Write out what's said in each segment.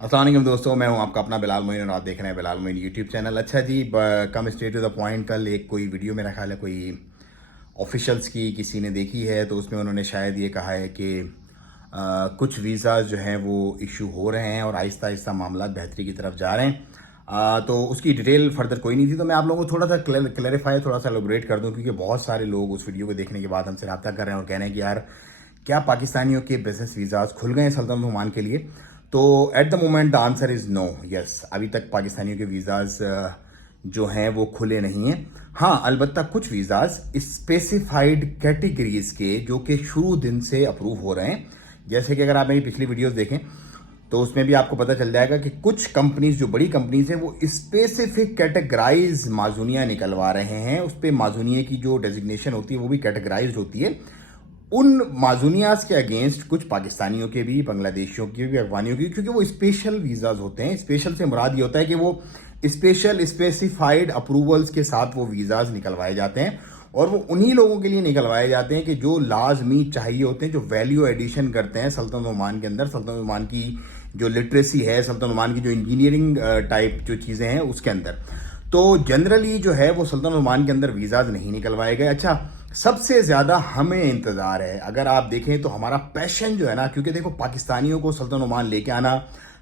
अस्सलाम वालेकुम दोस्तों, मैं हूं आपका अपना बिलाल मोइन और आप देख रहे हैं बिलाल मोइन यूट्यूब चैनल। अच्छा जी, come straight to the point. कल एक कोई वीडियो मेरा ख्याल है कोई ऑफिशियल्स की किसी ने देखी है, तो उसमें उन्होंने शायद ये कहा है कि कुछ वीज़ाज जो हैं वो इशू हो रहे हैं और आहिस्ता आहिस्ता मामला बेहतरी की तरफ जा रहे हैं। तो उसकी डिटेल फर्दर कोई नहीं थी, तो मैं आप लोगों को थोड़ा सा क्लैरिफाई, थोड़ा सा एलोबरेट कर दूं, क्योंकि बहुत सारे लोग उस वीडियो को देखने के बाद हमसे रब्ता कर रहे हैं और कह रहे हैं कि यार क्या पाकिस्तानियों के बिजनेस वीज़ाज खुल गए हैं सल्तनत ओमान के लिए। तो at the moment the answer is no, yes, अभी तक पाकिस्तानियों के वीज़ाज जो हैं वो खुले नहीं हैं। हाँ, अलबत्ता कुछ वीज़ाज स्पेसिफाइड कैटेगरीज के जो कि शुरू दिन से अप्रूव हो रहे हैं। जैसे कि अगर आप मेरी पिछली वीडियोस देखें तो उसमें भी आपको पता चल जाएगा कि कुछ कंपनीज, जो बड़ी कंपनीज हैं, वो स्पेसिफिक कैटेगराइज माजूनिया निकलवा रहे हैं। उस पर माजूनिया की जो डेजिग्नेशन होती है वो भी कैटेगराइज होती है। उन माजूनियाज के अगेंस्ट कुछ पाकिस्तानियों के भी, बांग्लादेशियों के भी, अफगानियों के भी, क्योंकि वो स्पेशल वीज़ाज होते हैं। स्पेशल से मुराद ये होता है कि वो स्पेशल स्पेसिफाइड अप्रूवल्स के साथ वो वीज़ाज निकलवाए जाते हैं, और वो उन्हीं लोगों के लिए निकलवाए जाते हैं कि जो लाजमी चाहिए होते हैं, जो वैल्यू एडिशन करते हैं सल्तनत ओमान के अंदर। सल्तनत ओमान की जो लिटरेसी है, सल्तनत ओमान की जो इंजीनियरिंग टाइप जो चीज़ें हैं उसके अंदर, तो जनरली जो है वो सल्तनत ओमान के अंदर वीज़ाज नहीं निकलवाए गए। अच्छा, सबसे ज़्यादा हमें इंतज़ार है, अगर आप देखें तो हमारा पैशन जो है ना, क्योंकि देखो पाकिस्तानियों को सल्तनत ओमान लेके आना,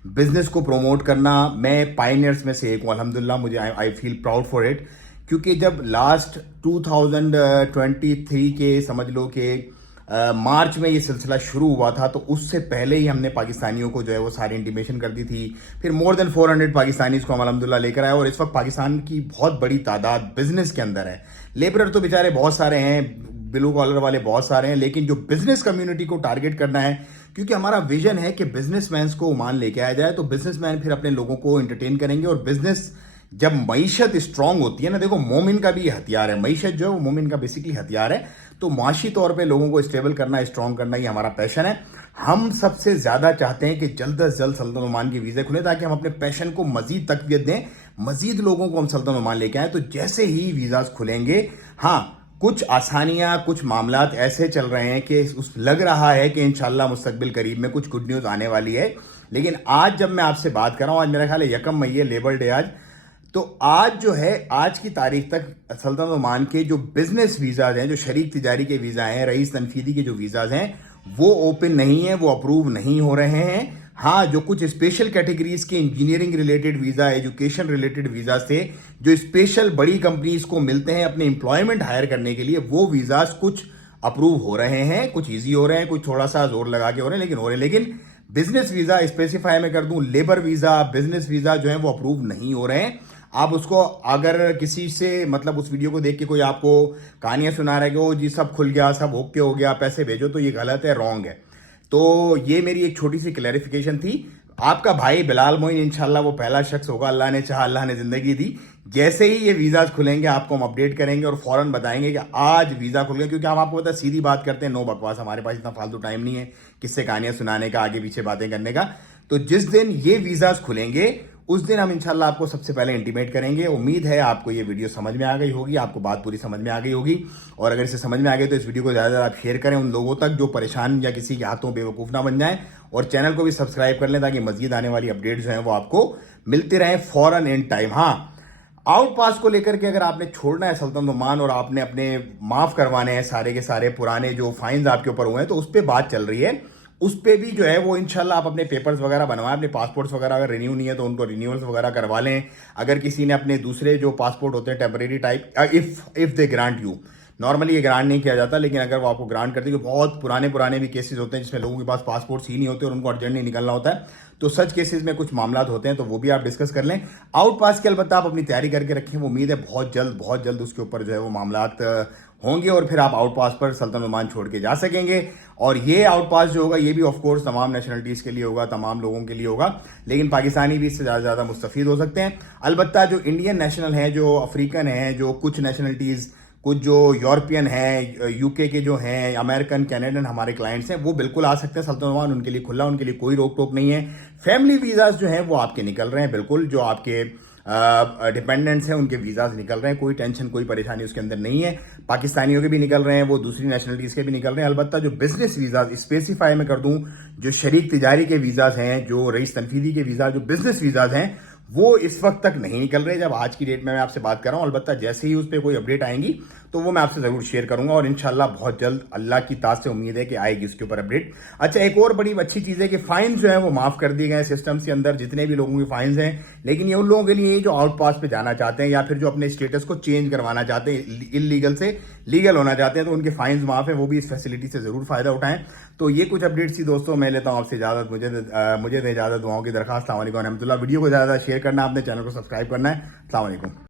बिजनेस को प्रमोट करना, मैं पायनियर्स में से एक हूँ अल्हम्दुलिल्लाह। मुझे I feel proud for it, क्योंकि जब लास्ट 2023 के समझ लो कि मार्च में ये सिलसिला शुरू हुआ था, तो उससे पहले ही हमने पाकिस्तानियों को जो है वो सारी इंटीमेशन कर दी थी। फिर मोर देन 400 पाकिस्तानीज को हम अल्हम्दुलिल्लाह लेकर आए, और इस वक्त पाकिस्तान की बहुत बड़ी तादाद बिजनेस के अंदर है। लेबरर तो बेचारे बहुत सारे हैं, ब्लू कॉलर वाले बहुत सारे हैं, लेकिन जो बिजनेस कम्युनिटी को टारगेट करना है, क्योंकि हमारा विजन है कि बिजनेसमैन को ओमान लेके आया जाए, तो बिजनेसमैन फिर अपने लोगों को एंटरटेन करेंगे। और बिजनेस जब मईशत स्ट्रांग होती है ना, देखो मोमिन का भी ये हथियार है, मईशत जो है वो मोमिन का बेसिकली हथियार है। तो माशी तौर पे लोगों को स्टेबल करना, स्ट्रांग करना, ये हमारा पैशन है। हम सबसे ज्यादा चाहते हैं कि जल्द से जल्द सल्तनत ओमान के वीजे खुले, ताकि हम अपने पैशन को मजीद तकवीत दें, मजीद लोगों को हम सल्तनत ओमान लेके आए। तो जैसे ही वीजाज खुलेंगे, हाँ, कुछ आसानियां, कुछ मामलात ऐसे चल रहे हैं कि लग रहा है कि इंशाल्लाह मुस्तकबिल करीब में कुछ गुड न्यूज आने वाली है। लेकिन आज जब मैं आपसे बात कर रहा हूं, आज मेरा ख्याल है 1 मई है, लेबर डे आज। तो आज जो है, आज की तारीख तक सल्तनत ओमान के जो बिजनेस वीज़ाज हैं, जो शरीक तिजारी के वीज़ा हैं, रईस तनफीदी के जो वीज़ाज हैं, वो ओपन नहीं है, वो अप्रूव नहीं हो रहे हैं। हाँ, जो कुछ स्पेशल कैटेगरीज के engineering related visa, education related visa थे, जो स्पेशल बड़ी कंपनीज को मिलते हैं अपने एम्प्लॉयमेंट हायर करने के लिए, वो वीज़ाज कुछ अप्रूव हो रहे हैं, कुछ ईजी हो रहे हैं, कुछ थोड़ा सा जोर लगा के हो रहे हैं, लेकिन हो रहे हैं। लेकिन बिजनेस वीज़ा, स्पेसिफाई में कर दूं, लेबर वीज़ा, बिजनेस वीज़ा जो है वो अप्रूव नहीं हो रहे हैं। आप उसको, अगर किसी से मतलब उस वीडियो को देख के कोई आपको कहानियां सुना रहा है कि ओ जी सब खुल गया, सब ओके हो गया, पैसे भेजो, तो ये गलत है, रॉन्ग है। तो ये मेरी एक छोटी सी क्लैरिफिकेशन थी। आपका भाई बिलाल मोइन इंशाल्लाह वो पहला शख्स होगा, अल्लाह ने चाहा, अल्लाह ने जिंदगी दी, जैसे ही ये वीज़ाज खुलेंगे आपको हम अपडेट करेंगे और फौरन बताएंगे कि आज वीज़ा खुल गया। क्योंकि हम आपको पता है सीधी बात करते हैं, नो बकवास, हमारे पास इतना फालतू टाइम नहीं है किससे कहानियां सुनाने का, आगे पीछे बातें करने का। तो जिस दिन ये वीज़ाज खुलेंगे उस दिन हम इंशाल्लाह आपको सबसे पहले इंटीमेट करेंगे। उम्मीद है आपको ये वीडियो समझ में आ गई होगी, आपको बात पूरी समझ में आ गई होगी। और अगर इसे समझ में आ गई तो इस वीडियो को ज़्यादा से ज़्यादा आप शेयर करें उन लोगों तक जो परेशान या किसी के हाथों बेवकूफ़ ना बन जाएं, और चैनल को भी सब्सक्राइब कर लें ताकि मजीद आने वाली अपडेट्स जो हैं वो आपको मिलते रहें फौरन इन टाइम। हाँ, आउट पास को लेकर के अगर आपने छोड़ना है सल्तनत ओमान और आपने अपने माफ़ करवाने हैं सारे के सारे पुराने जो फाइन्स आपके ऊपर हुए हैं, तो उस पर बात चल रही है। उस पे भी जो है वो इंशाल्लाह आप अपने पेपर्स वगैरह बनवाएं, अपने पासपोर्ट्स वगैरह अगर रिन्यू नहीं है तो उनको रिन्यूअल्स वगैरह करवा लें। अगर किसी ने अपने दूसरे जो पासपोर्ट होते हैं temporary type, if they grant you, normally ये ग्रांट नहीं किया जाता, लेकिन अगर वो आपको ग्रांट करते हैं, बहुत पुराने पुराने भी केसेस होते हैं जिसमें लोगों के पास पासपोर्ट्स ही नहीं होते और उनको अर्जेंटली निकलना होता है, तो सच केसेस में कुछ मामला होते हैं, तो वो भी आप डिस्कस कर लें। आउट पास के अलबत्ता आप अपनी तैयारी करके रखें, उम्मीद है बहुत जल्द उसके ऊपर जो है वो मामला होंगे और फिर आप आउट पास पर सल्तनत ओमान छोड़ के जा सकेंगे। और ये आउट पास जो होगा ये भी ऑफ कोर्स तमाम नेशनलिटीज़ के लिए होगा, तमाम लोगों के लिए होगा, लेकिन पाकिस्तानी भी इससे ज़्यादा मुस्तफ़ीद हो सकते हैं। अलबत्ता जो इंडियन नेशनल हैं, जो अफ्रीकन हैं, जो कुछ नेशनलिटीज़, कुछ जो यूरोपियन हैं, यूके के जो हैं, अमेरिकन, कैनेडियन हमारे क्लाइंट्स हैं, वो बिल्कुल आ सकते हैं सल्तनत ओमान, उनके लिए खुला, उनके लिए कोई रोक टोक नहीं है। फैमिली वीज़ाज जो हैं वो आपके निकल रहे हैं बिल्कुल, जो आपके डिपेंडेंट्स हैं उनके वीज़ाज निकल रहे हैं, कोई टेंशन कोई परेशानी उसके अंदर नहीं है। पाकिस्तानियों के भी निकल रहे हैं, वो दूसरी नेशनलिटीज़ के भी निकल रहे हैं। अलबत्ता जो बिजनेस वीज़ाज स्पेसिफाई मैं कर दूं, जो शरीक तिजारी के वीज़ाज हैं, जो रईस तनफीदी के वीज़ा, जो बिजनेस वीज़ाज हैं, वो इस वक्त तक नहीं निकल रहे जब आज की डेट में मैं आपसे बात कर रहा हूं। अलबत्ता जैसे ही उस पर कोई अपडेट आएंगी तो वो मैं आपसे जरूर शेयर करूंगा और इंशाल्लाह बहुत जल्द अल्लाह की ताज से उम्मीद है कि आएगी उसके ऊपर अपडेट। अच्छा, एक और बड़ी अच्छी चीज है कि फाइन जो है वो माफ कर दिए गए सिस्टम्स के अंदर, जितने भी लोगों के फाइन्स हैं। लेकिन ये उन लोगों के लिए जो आउट पास पे जाना चाहते हैं या फिर जो अपने स्टेटस को चेंज करवाना चाहते हैं, इलीगल से लीगल होना चाहते हैं, तो उनके फाइन्स माफ है, वो भी इस फैसिलिटी से जरूर फायदा उठाएं। तो ये कुछ अपडेट्स थी दोस्तों, मैं लेता हूं आपसे इजाजत। मुझे इजाजत, दुआओं की दरखास्त। अस्सलाम वालेकुम रहमतुल्लाह। वीडियो को ज्यादा शेयर करना, अपने चैनल को सब्सक्राइब करना है। अस्सलाम वालेकुम।